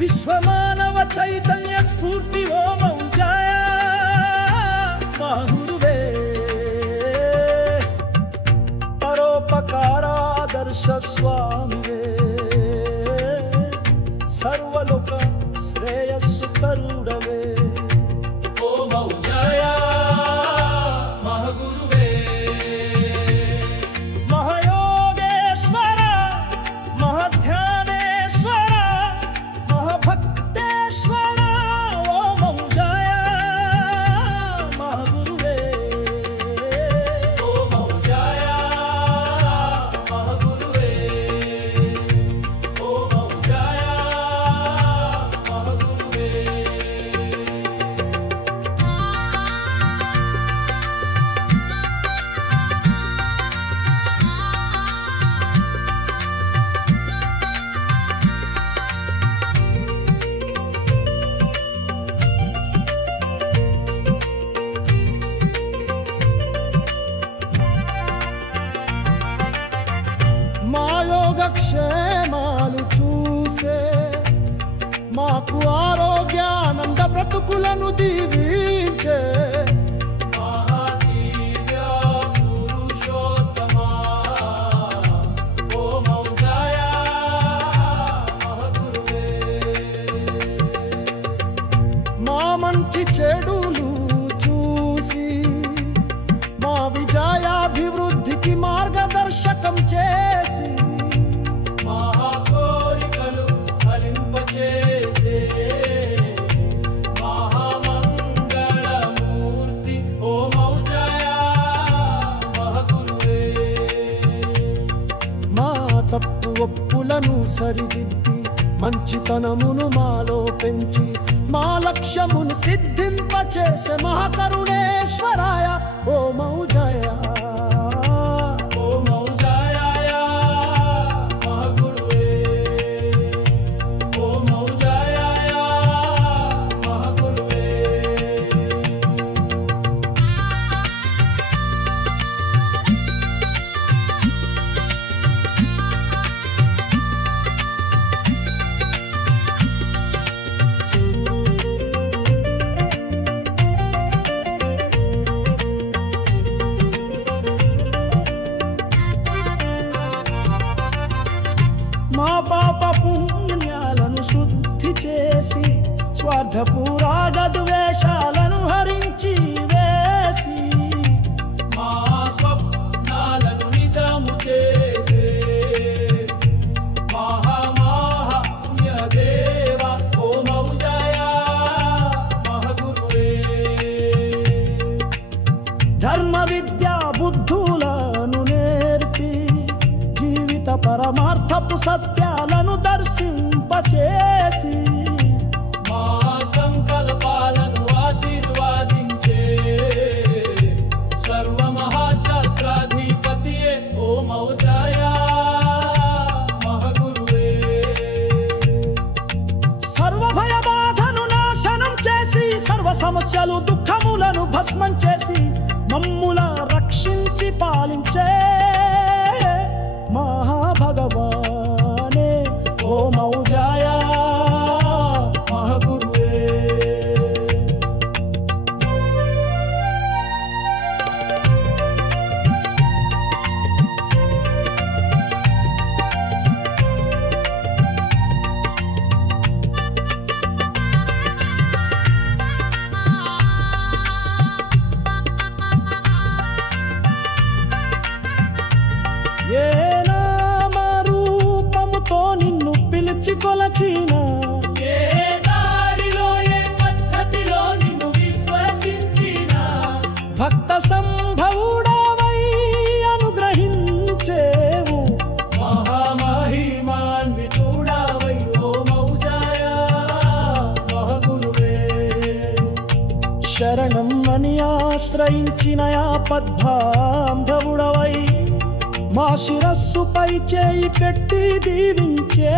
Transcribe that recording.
విశ్వమానవ చైతన్య స్ఫూర్తి ఓ మౌజాయ మహగురువే పరోపకారాదర్శ స్వామివే సర్వలోక శ్రేయస్సు కరుడవే ఓ మౌజాయ మహగురువే మహయోగేశ్వర మహధ్యానేశ్వర మహభక్తేశ్వర ఓ మౌజాయ మహగురువే ఓ మౌజాయ మహగురువే ఓ మౌజాయ మహగురువే మా యోగక్షేమాలు చూసే మాకు ఆరోగ్యానంద బ్రతుకులను దీవించే మహాదివ్య పురుషోత్తమా ఓ మౌజాయ మహగురువే మా మంచి చెడులు చూసి మా విజయాభివృద్ధికి మార్గదర్శకం చేసి మహా కోరికలు ఫలింపచేసే మహామంగళమూర్తి ఓ మౌజాయ మహగురువే మా తప్పు ఒప్పులను సరిదిద్ది మంచితనమును మాలో పెంచి మా లక్ష్యమును సిద్ధింపచేసే మహాకరుణేశ్వరాయ ఓ మౌజాయ ఓ మౌజాయ మహగురువే ఓ మౌజాయ మహగురువే మా పాప పుణ్యాలను శుద్ధి చేసి స్వార్థపురాగ ద్వేషాలను హరించి వేసి మా స్వప్నాలను నిజము చేసే మహాపుణ్యదేవ ఓ మౌజాయ మహగురువే ధర్మ విద్యా బుద్ధులను నేర్పి జీవిత పరమార్థపు సత్యాలను దర్శింపచేసి మా సంకల్పాలను ఆశీర్వాదించే సర్వమహాశాస్త్రాధిపతియే ఓ మౌజాయ మహగురువే సర్వభయ బాధను నాశనం చేసి సర్వ సమస్యలు దుఃఖములను భస్మం చేసి మమ్ముల రక్షించి పాలించే మహాభగవానే ఓ మౌజాయ మహగురువే ఏ నామరూపముతో నిన్ను పిలిచి కొలచిన ఏ దారిలో ఏ పద్ధతిలో నిన్ను విశ్వసించిన భక్త సంభవుడవై అనుగ్రహించేవు మహామహిమాన్వితుడవై ఓ మౌజాయ మహగురువే శరణం అని ఆశ్రయించిన పద్బాంధవుడవై మా శిరస్సుపై చేయి పెట్టి దీవించే